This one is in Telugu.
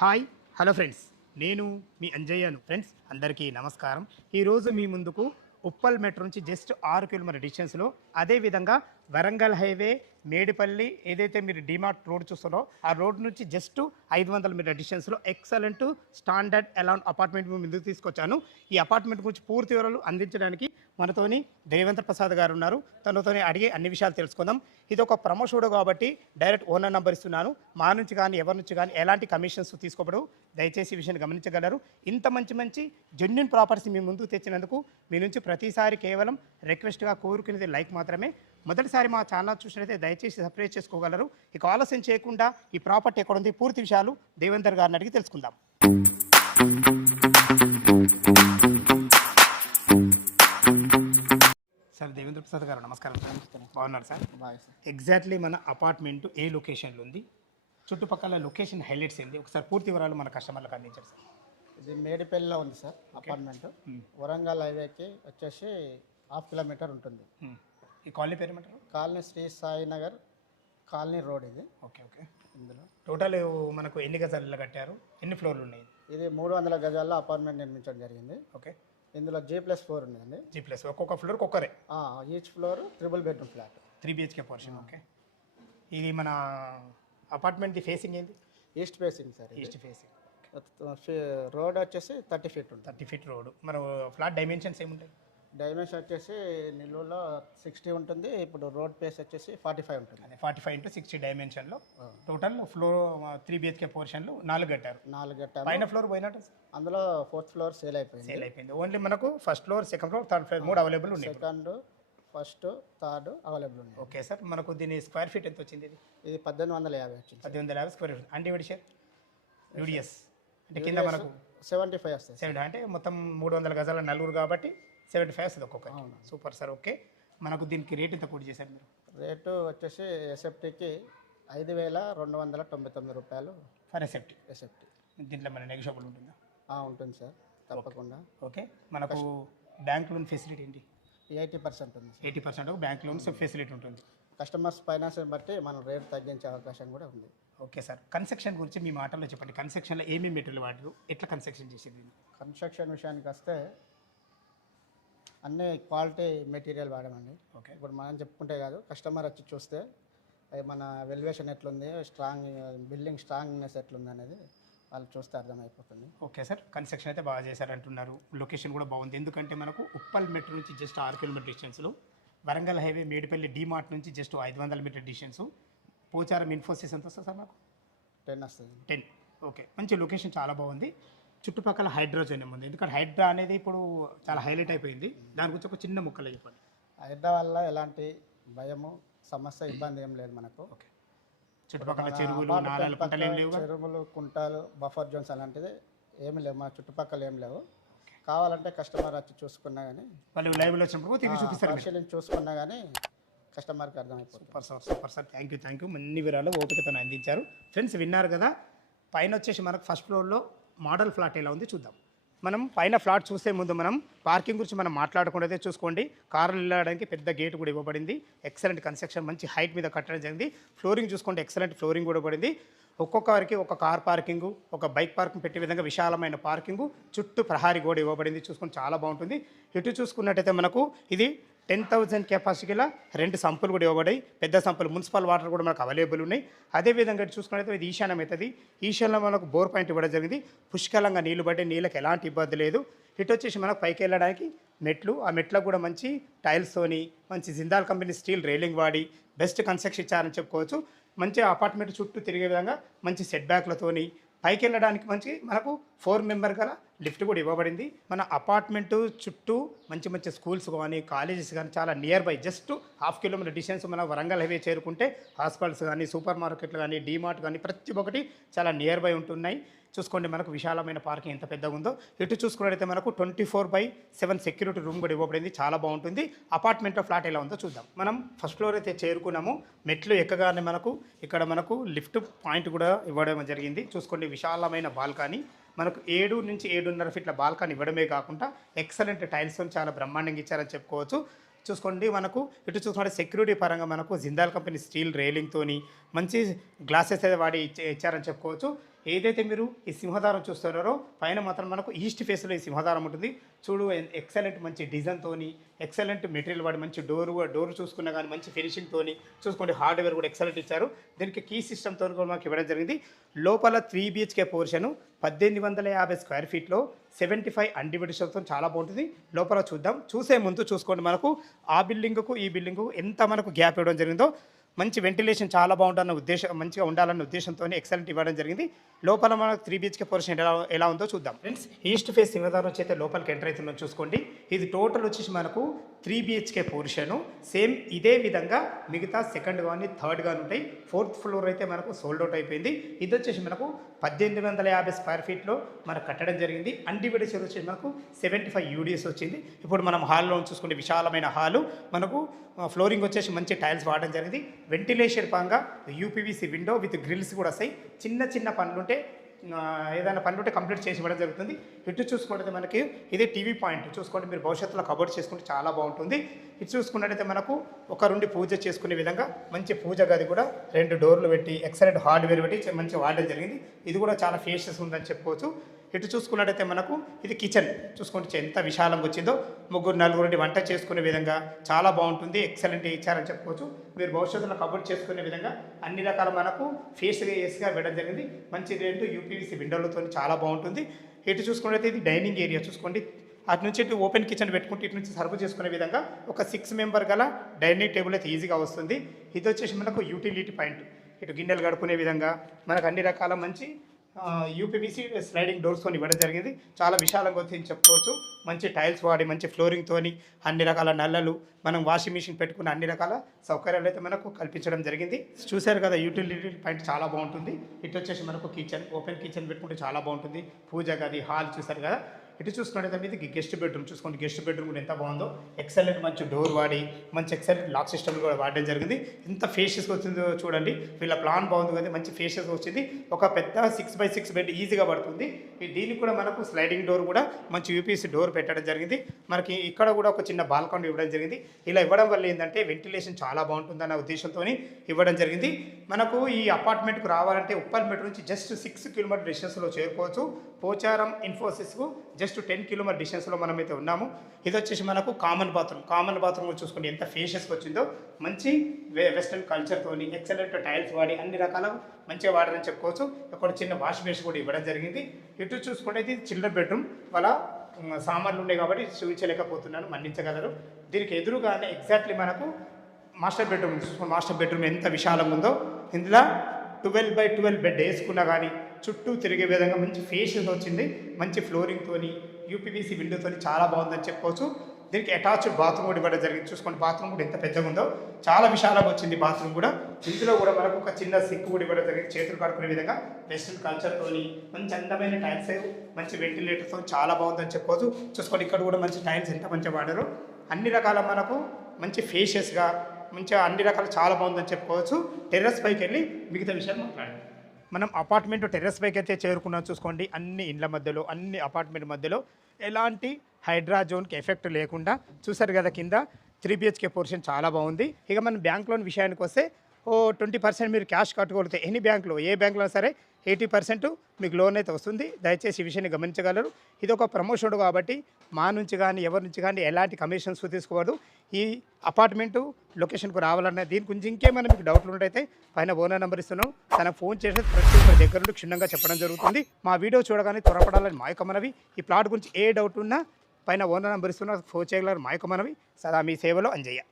హాయ్ హలో ఫ్రెండ్స్, నేను మీ అంజయ్యను. ఫ్రెండ్స్ అందరికీ నమస్కారం. ఈరోజు మీ ముందుకు ఉప్పల్ మెట్రో నుంచి జస్ట్ 6 కిలోమీటర్ డిస్టెన్స్లో, అదేవిధంగా వరంగల్ హైవే మేడిపల్లి ఏదైతే మీరు డిమార్ట్ రోడ్ చూస్తారో ఆ రోడ్ నుంచి జస్ట్ 500 మీటర్ డిస్టెన్స్లో ఎక్సలెంట్ స్టాండర్డ్ అలాన్ అపార్ట్మెంట్ ముందుకు తీసుకొచ్చాను. ఈ అపార్ట్మెంట్ గురించి పూర్తి వివరాలు అందించడానికి మనతోని దేవేంద్ర ప్రసాద్ గారు ఉన్నారు. తనతోని అడిగి అన్ని విషయాలు తెలుసుకుందాం. ఇది ఒక ప్రమోషన్ కాబట్టి డైరెక్ట్ ఓనర్ నెంబర్ ఇస్తున్నాను. మా నుంచి కానీ ఎవరి నుంచి కానీ ఎలాంటి కమిషన్స్ తీసుకోబడవు. దయచేసి ఈ విషయాన్ని గమనించగలరు. ఇంత మంచి మంచి జెన్యూన్ ప్రాపర్టీస్ మీ ముందుకు తెచ్చినందుకు మీ నుంచి ప్రతిసారి కేవలం రిక్వెస్ట్గా కోరుకునేది లైక్ మాత్రమే. మొదటిసారి మా ఛానల్ చూసినట్లయితే దయచేసి సబ్స్క్రైబ్ చేసుకోగలరు. ఇక ఆలస్యం చేయకుండా ఈ ప్రాపర్టీ ఎక్కడ ఉంది పూర్తి విషయాలు దేవేందర్ గారిని అడిగి తెలుసుకుందాం. సార్ దేవేంద్ర ప్రసాద్ గారు నమస్కారం సార్. బాగున్నారు సార్? బాగా సార్. ఎగ్జాక్ట్లీ మన అపార్ట్మెంట్ ఏ లొకేషన్లో ఉంది, చుట్టుపక్కల లొకేషన్ హైలైట్స్ ఏంటి, ఒకసారి పూర్తి వివరాలు మన కస్టమర్లకు అందించారు సార్. ఇది మేడిపల్లిలో ఉంది సార్ అపార్ట్మెంట్. వరంగల్ హైవేకి వచ్చేసి 1/2 కిలోమీటర్ ఉంటుంది. ఈ కాలనీ పేరు ఏమంటారు? Colony Sri Sai Nagar colony road ఇది. Okay okay. ఇందులో టోటల్ మనకు ఎన్ని గజాలు కట్టారు, ఎన్ని ఫ్లోర్లు ఉన్నాయి? ఇది 300 గజాల్లో అపార్ట్మెంట్ నిర్మించడం జరిగింది. ఓకే. ఇందులో G+4 ఉందండి. G+, ఒక్కొక్క ఫ్లోర్కి ఒక్కరే? Each floor 3 bedroom flat, 3 BHK portion. Okay. ఇది మన అపార్ట్మెంట్ది ఫేసింగ్ ఏంటి? East facing sir. East facing. Road వచ్చేసి 30 ఫీట్ ఉంటుంది. 30 ఫీట్ రోడ్. మన ఫ్లాట్ డైమెన్షన్స్ ఏముంటాయి? డైమెన్షన్ వచ్చేసి నిలువులో 60 ఉంటుంది. ఇప్పుడు రోడ్ పేస్ వచ్చేసి 45 ఉంటుంది. అదే 45x60 డైమెన్షన్లో టోటల్ ఫ్లోర్ 3 BHK పోర్షన్లు 4 కట్టారు. 4 గట్టారు. పైన ఫ్లోర్ పోయినట్టు అందులో 4th ఫ్లోర్ సేల్ అయిపోయింది. ఓన్లీ మనకు first floor, second floor, third floor 3 available ఉన్నాయి. సెకండ్, ఫస్ట్, థర్డ్ అవైలబుల్ ఉంది. Okay sir. మనకు దీని స్క్వేర్ ఫీట్ ఎంత వచ్చింది? ఇది 1850 వచ్చింది. 1850 స్క్వేర్ ఫీట్. అంటే యూడిఎస్ అంటే కింద మనకు 75 వస్తుంది. 70 అంటే మొత్తం 300 గజాల నలుగురు కాబట్టి 75 వస్తుంది ఒక్కొక్కటి. Super sir. ఓకే. మనకు దీనికి రేట్ ఎంత కోట్ చేశారు మీరు? రేటు వచ్చేసి ఎస్ఎఫ్టీకి 5299 రూపాయలు ఫర్ ఎస్ఎఫ్టీ. ఎస్ఎఫ్టీ దీంట్లో మన నెగోషియబుల్ ఉంటుందా? ఉంటుంది సార్, తప్పకుండా. ఓకే. మనకు బ్యాంక్ లోన్ ఫెసిలిటీ ఏంటి? 80% ఉంది. 80% బ్యాంక్ లోన్ ఫెసిలిటీ ఉంటుంది. కస్టమర్స్ ఫైనాన్స్ బట్టి మనం రేట్ తగ్గించే అవకాశం కూడా ఉంది. Okay sir. కన్స్ట్రక్షన్ గురించి మీ మాటల్లో చెప్పండి. కన్స్ట్రక్షన్లో ఏమేమి మెటీరియల్ వాడారు, ఎట్లా కన్స్ట్రక్షన్ చేసేది? కన్స్ట్రక్షన్ విషయానికి వస్తే అన్నీ క్వాలిటీ మెటీరియల్ వాడామండి. ఓకే. ఇప్పుడు మనం చెప్పుకుంటే కాదు, కస్టమర్ వచ్చి చూస్తే మన వెల్యువేషన్ ఎట్లుంది, బిల్డింగ్ స్ట్రాంగ్నెస్ ఎట్లుంది అనేది వాళ్ళు చూస్తే అర్థమైపోతుంది. Okay sir. కన్స్ట్రక్షన్ అయితే బాగా చేశారంటున్నారు. లొకేషన్ కూడా బాగుంది. ఎందుకంటే మనకు ఉప్పల్ మెట్రో నుంచి జస్ట్ 6 కిలోమీటర్ డిస్టెన్స్లో, వరంగల్ హైవే మేడిపల్లి డిమార్ట్ నుంచి just 500 metre distance, Pocharam Infosys ఎంత వస్తుంది సార్? నాకు 10 వస్తుంది. 10. ఓకే. మంచి లొకేషన్ చాలా బాగుంది. చుట్టుపక్కల హైడ్రోజన్ ఉంది. ఎందుకంటే హైడ్రా అనేది ఇప్పుడు చాలా హైలైట్ అయిపోయింది. దాని గురించి ఒక చిన్న ముక్కలు చెప్పండి. హైడ్రా వల్ల ఎలాంటి భయము, సమస్య, ఇబ్బంది ఏం లేదు మనకు. ఓకే. చుట్టుపక్కల చెరువులు, నాలాలు, కుంటలు ఏం లేవు? చెరువులు, కుంటలు, బఫర్ జోన్స్ అలాంటిది ఏమి లేవు మన చుట్టుపక్కల, ఏం లేవు. కావాలంటే కస్టమర్ వచ్చి చూసుకున్నా కానీ, వాళ్ళు లైవ్లో వచ్చినప్పుడు తిరిగి చూపిస్తారు, పరిశీలించి చూసుకున్నా కానీ కస్టమర్కి అర్థమైపోతుంది. Super sir. Thank you. అన్ని వివరాలు ఓపికతో అందించారు. ఫ్రెండ్స్ విన్నారు కదా. పైన వచ్చేసి మనకు ఫస్ట్ ఫ్లోర్లో మోడల్ ఫ్లాట్ ఎలా ఉంది చూద్దాం. మనం పైన ఫ్లాట్ చూసే ముందు మనం పార్కింగ్ గురించి మనం మాట్లాడుకుంటే చూసుకోండి. కార్లు వెళ్ళడానికి పెద్ద గేట్ కూడా ఇవ్వబడింది. ఎక్సలెంట్ కన్స్ట్రక్షన్, మంచి హైట్ మీద కట్టడం జరిగింది. ఫ్లోరింగ్ చూసుకుంటే ఎక్సలెంట్ ఫ్లోరింగ్ కూడా పడింది. ఒక్కొక్కరికి ఒక కార్ పార్కింగ్, ఒక బైక్ పార్కింగ్ పెట్టే విధంగా విశాలమైన పార్కింగ్, చుట్టూ ప్రహారీ గోడ ఇవ్వబడింది. చూసుకొని చాలా బాగుంటుంది. ఇటు చూసుకున్నట్టయితే మనకు ఇది 10,000 కెపాసిటీల 2 సంపులు కూడా ఇవ్వబడ్డాయి. పెద్ద సంపులు, మున్సిపల్ వాటర్ కూడా మనకు అవైలబుల్ ఉన్నాయి. అదేవిధంగా చూసుకున్నట్లయితే ఇది ఈశాన్యం అవుతుంది. ఈశాన్యంలో మనకు బోర్ పాయింట్ ఇవ్వడం జరిగింది. పుష్కలంగా నీళ్లు పడ్డాయి, నీళ్ళకి ఎలాంటి ఇబ్బంది లేదు. ఇటు వచ్చేసి మనకు పైకి వెళ్ళడానికి మెట్లు, ఆ మెట్లకు కూడా మంచి టైల్స్తోని, మంచి జిందాల్ కంపెనీ స్టీల్ రైలింగ్ వాడి బెస్ట్ కన్స్ట్రక్షన్ ఇచ్చారని చెప్పుకోవచ్చు. మంచి అపార్ట్మెంట్ చుట్టూ తిరిగే విధంగా మంచి సెట్ బ్యాక్లతోని పైకి వెళ్ళడానికి మంచి మనకు 4 మెంబర్ గల లిఫ్ట్ కూడా ఇవ్వబడింది. మన అపార్ట్మెంట్ చుట్టూ మంచి మంచి స్కూల్స్ కానీ, కాలేజెస్ కానీ చాలా near by, just 1/2 kilometre distance మన వరంగల్ హైవే చేరుకుంటే హాస్పిటల్స్ కానీ, సూపర్ మార్కెట్లు కానీ, డీమార్ట్ కానీ ప్రతి ఒక్కటి చాలా నియర్ బై ఉంటున్నాయి. చూసుకోండి మనకు విశాలమైన పార్కింగ్ ఎంత పెద్దగా ఉందో. ఇటు చూసుకున్నట్టయితే మనకు 24/7 సెక్యూరిటీ రూమ్ కూడా ఇవ్వబడింది. చాలా బాగుంటుంది. అపార్ట్మెంట్లో ఫ్లాట్ ఎలా ఉందో చూద్దాం. మనం ఫస్ట్ ఫ్లోర్ అయితే చేరుకున్నాము. మెట్లు ఎక్కగానే ఇక్కడ మనకు లిఫ్ట్ పాయింట్ కూడా ఇవ్వడం జరిగింది. చూసుకోండి విశాలమైన బాల్కనీ, మనకు 7 నుంచి 7.5 ఫీట్ల బాల్కనీ ఇవ్వడమే కాకుండా ఎక్సలెంట్ టైల్స్తో చాలా బ్రహ్మాండంగా ఇచ్చారని చెప్పుకోవచ్చు. చూసుకోండి మనకు ఇటు చూసుకుంటే సెక్యూరిటీ పరంగా మనకు జిందాల్ కంపెనీ స్టీల్ రైలింగ్తోని మంచి గ్లాసెస్ అయితే వాడి ఇచ్చారని చెప్పుకోవచ్చు. ఏదైతే మీరు ఈ సింహదారం చూస్తున్నారో పైన మాత్రం మనకు ఈస్ట్ ఫేస్లో ఈ సింహదారం ఉంటుంది. చూడు ఎక్సలెంట్ మంచి డిజైన్తోని, ఎక్సలెంట్ మెటీరియల్ వాడి, మంచి డోర్ చూసుకున్నా కానీ మంచి ఫినిషింగ్తోని చూసుకోండి. హార్డ్వేర్ కూడా ఎక్సలెంట్ ఇచ్చారు. దీనికి కీ సిస్టమ్తో కూడా మాకు ఇవ్వడం జరిగింది. లోపల 3 BHK పోర్షను 1850 స్క్వేర్ ఫీట్లో 75 అన్డివిడేషన్తో చాలా బాగుంటుంది. లోపల చూద్దాం. చూసే ముందు చూసుకోండి, మనకు ఆ బిల్డింగ్కు ఈ బిల్డింగ్కు ఎంత మనకు గ్యాప్ ఇవ్వడం జరిగిందో. మంచి వెంటిలేషన్ చాలా బాగుంటుందన్న ఉద్దేశం, మంచిగా ఉండాలన్న ఉద్దేశంతో ఎక్సలెంట్ ఇవ్వడం జరిగింది. లోపల మనకు 3 BHK పోర్షన్ ఎలా ఉందో చూద్దాం. ఫ్రెండ్స్, ఈస్ట్ ఫేస్ సింహదారం వచ్చి అయితే లోపలికి ఎంటర్ అవుతుందో చూసుకోండి. ఇది టోటల్ వచ్చేసి మనకు 3 BHK పోర్షను. సేమ్ ఇదే విధంగా మిగతా సెకండ్ కానీ థర్డ్ కానీ ఉంటాయి. 4th ఫ్లోర్ అయితే మనకు సోల్డ్ అవుట్ అయిపోయింది. ఇది వచ్చేసి మనకు 1850 స్క్వేర్ ఫీట్లో మనకు కట్టడం జరిగింది. అన్డివిడేషన్ వచ్చేసి మనకు 75 UDS వచ్చింది. ఇప్పుడు మనం హాల్లో చూసుకుంటే విశాలమైన హాలు, మనకు ఫ్లోరింగ్ వచ్చేసి మంచి టైల్స్ వాడడం జరిగింది. వెంటిలేషన్ పరంగా UPVC విండో విత్ గ్రిల్స్ కూడా వస్తాయి. చిన్న చిన్న పనులుంటే ఏదైనా పనులుంటే కంప్లీట్ చేసి ఇవ్వడం జరుగుతుంది. ఇటు చూసుకుంటే మనకి ఇది టీవీ పాయింట్ చూసుకోండి, మీరు భవిష్యత్తులో కబోర్డ్ చేసుకుంటే చాలా బాగుంటుంది. ఇటు చూసుకున్నట్టయితే మనకు ఒక 2 పూజ చేసుకునే విధంగా మంచి పూజ గది కూడా 2 డోర్లు పెట్టి ఎక్సలెంట్ హార్డ్వేర్ పెట్టి మంచి వాడడం జరిగింది. ఇది కూడా చాలా ఫేషియస్ ఉందని చెప్పుకోవచ్చు. ఇటు చూసుకున్నట్టయితే మనకు ఇది కిచెన్ చూసుకుంటే ఎంత విశాలంగా వచ్చిందో, 3-4 వంట చేసుకునే విధంగా చాలా బాగుంటుంది. ఎక్సలెంట్ ఇచ్చారని చెప్పుకోవచ్చు. మీరు భవిష్యత్తులో కబోర్డ్ చేసుకునే విధంగా అన్ని రకాల మనకు ఫేస్గా వేయడం జరిగింది. మంచి 2 UPVC విండోలతో చాలా బాగుంటుంది. ఇటు చూసుకున్నట్టయితే ఇది డైనింగ్ ఏరియా చూసుకోండి. అటు నుంచి ఇటు ఓపెన్ కిచెన్ పెట్టుకుంటే ఇటు నుంచి సర్వ్ చేసుకునే విధంగా ఒక 6 మెంబర్ గల డైనింగ్ టేబుల్ అయితే ఈజీగా వస్తుంది. ఇది వచ్చేసి మనకు యూటిలిటీ పాయింట్, ఇటు గిన్నెలు గడుపుకునే విధంగా మనకు అన్ని రకాల మంచి UPVC స్లైడింగ్ డోర్స్తో ఇవ్వడం జరిగింది. చాలా విశాలంగా వచ్చింది చెప్పుకోవచ్చు. మంచి టైల్స్ వాడి మంచి ఫ్లోరింగ్తోని అన్ని రకాల నల్లలు, మనం వాషింగ్ మిషన్ పెట్టుకున్న అన్ని రకాల సౌకర్యాలు అయితే మనకు కల్పించడం జరిగింది. చూశారు కదా, యూటిలిటీ పాయింట్ చాలా బాగుంటుంది. ఇటు వచ్చేసి మనకు కిచెన్, ఓపెన్ కిచెన్ పెట్టుకుంటే చాలా బాగుంటుంది. పూజ గది, హాల్ చూశారు కదా. ఇటు చూసుకున్నట్టయితే ఇది గెస్ట్ బెడ్రూమ్ చూసుకోండి. గెస్ట్ బెడ్రూమ్ కూడా ఎంత బాగుందో, ఎక్సలెంట్ మంచి డోర్ వాడి మంచి ఎక్సలెంట్ లాక్ సిస్టమ్ కూడా వాడడం జరిగింది. ఎంత ఫేషియస్గా వచ్చిందో చూడండి. వీళ్ళ ప్లాన్ బాగుంది కదా, మంచి ఫేషియస్గా వచ్చింది. ఒక పెద్ద 6x6 బెడ్ ఈజీగా పడుతుంది. దీనికి కూడా మనకు స్లైడింగ్ డోర్ కూడా మంచి UPVC డోర్ పెట్టడం జరిగింది. మనకి ఇక్కడ కూడా ఒక చిన్న బాల్కనీ ఇవ్వడం జరిగింది. ఇలా ఇవ్వడం వల్ల ఏంటంటే వెంటిలేషన్ చాలా బాగుంటుందన్న ఉద్దేశంతో ఇవ్వడం జరిగింది. మనకు ఈ అపార్ట్మెంట్కు రావాలంటే ఉప్పల్మెట్ నుంచి జస్ట్ 6 కిలోమీటర్ డిస్టెన్స్లో చేరుకోవచ్చు. పోచారం ఇన్ఫోసిస్కు జస్ట్ 10 కిలోమీటర్ డిస్టెన్స్లో మనమైతే ఉన్నాము. ఇది వచ్చేసి మనకు కామన్ బాత్రూమ్ చూసుకుంటే ఎంత ఫేషియస్గా వచ్చిందో, మంచి వెస్ట్రన్ కల్చర్తో ఎక్సలెంట్ టైల్స్ వాడి అన్ని రకాల మంచిగా వాడారని చెప్పుకోవచ్చు. ఒక చిన్న వాష్ బేసిన్ కూడా ఇవ్వడం జరిగింది. ఇటు చూసుకుంటే ఇది చిల్డ్రన్ బెడ్రూమ్, వాళ్ళ సామాన్లు ఉన్నాయి కాబట్టి చూపించలేకపోతున్నాను, మన్నించగలరు. దీనికి ఎదురుగానే ఎగ్జాక్ట్లీ మనకు మాస్టర్ బెడ్రూమ్ ఎంత విశాలంగా ఉందో. ఇందులో 12x12 బెడ్ వేసుకున్నా కానీ చుట్టూ తిరిగే విధంగా మంచి ఫేషియస్ వచ్చింది. మంచి ఫ్లోరింగ్తోని UPVC విండోతో చాలా బాగుందని చెప్పుకోవచ్చు. దీనికి అటాచ్డ్ బాత్రూమ్ కూడా ఇవ్వడం జరిగింది. చూసుకోండి, బాత్రూమ్ కూడా ఎంత పెద్దగా ఉందో, చాలా విశాలంగా వచ్చింది బాత్రూమ్ కూడా. ఇందులో కూడా మనకు ఒక చిన్న సింక్ కూడా ఇవ్వడం జరిగింది, చేతులు కడుక్కునే విధంగా వెస్ట్రన్ కల్చర్తోని మంచి అందమైన టైల్స్, మంచి వెంటిలేటర్తో చాలా బాగుందని చెప్పుకోవచ్చు. చూసుకోండి, ఇక్కడ కూడా మంచి టైల్స్ ఎంత మంచిగా వాడారో. అన్ని రకాల మనకు మంచి ఫేషియస్గా మంచిగా అన్ని రకాలు చాలా బాగుందని చెప్పుకోవచ్చు. టెర్రస్ పైకి వెళ్ళి మిగతా విషయాలు మాట్లాడండి. మనం అపార్ట్మెంట్ టెర్రస్ పైకి అయితే చేరుకున్నాం చూసుకోండి. అన్ని ఇండ్ల మధ్యలో, అన్ని అపార్ట్మెంట్ మధ్యలో ఎలాంటి హైడ్రాజోన్కి ఎఫెక్ట్ లేకుండా చూసారు కదా. కింద 3 BHK పోర్షన్ చాలా బాగుంది. ఇక మనం బ్యాంక్ లోన్ విషయానికి వస్తే 20% మీరు క్యాష్ కట్టుకోగలిగితే ఎనీ బ్యాంక్లో, ఏ బ్యాంక్లో సరే 80% మీకు లోన్ అయితే వస్తుంది. దయచేసి ఈ విషయాన్ని గమనించగలరు. ఇది ఒక ప్రమోషన్ కాబట్టి మా నుంచి కానీ ఎవరి నుంచి కానీ ఎలాంటి కమిషన్స్ తీసుకోవద్దు. ఈ అపార్ట్మెంటు లొకేషన్కు రావాలన్న దీని గురించి ఇంకేమైనా మీకు డౌట్లు ఉన్నట్టయితే పైన ఓనర్ నెంబర్ ఇస్తున్నాం, తనకు ఫోన్ చేసి ప్రతి ఒక్కరి దగ్గర నుండి క్షుణ్ణంగా చెప్పడం జరుగుతుంది. మా వీడియో చూడగానే త్వరపడాలని మా యొక్క మనవి. ఈ ప్లాట్ గురించి ఏ డౌట్ ఉన్నా పైన ఓనర్ నెంబర్ ఇస్తున్నా ఫోన్ చేయగలరు. మా యొక్క మనవి. సదా మీ సేవలో అంజయ్య.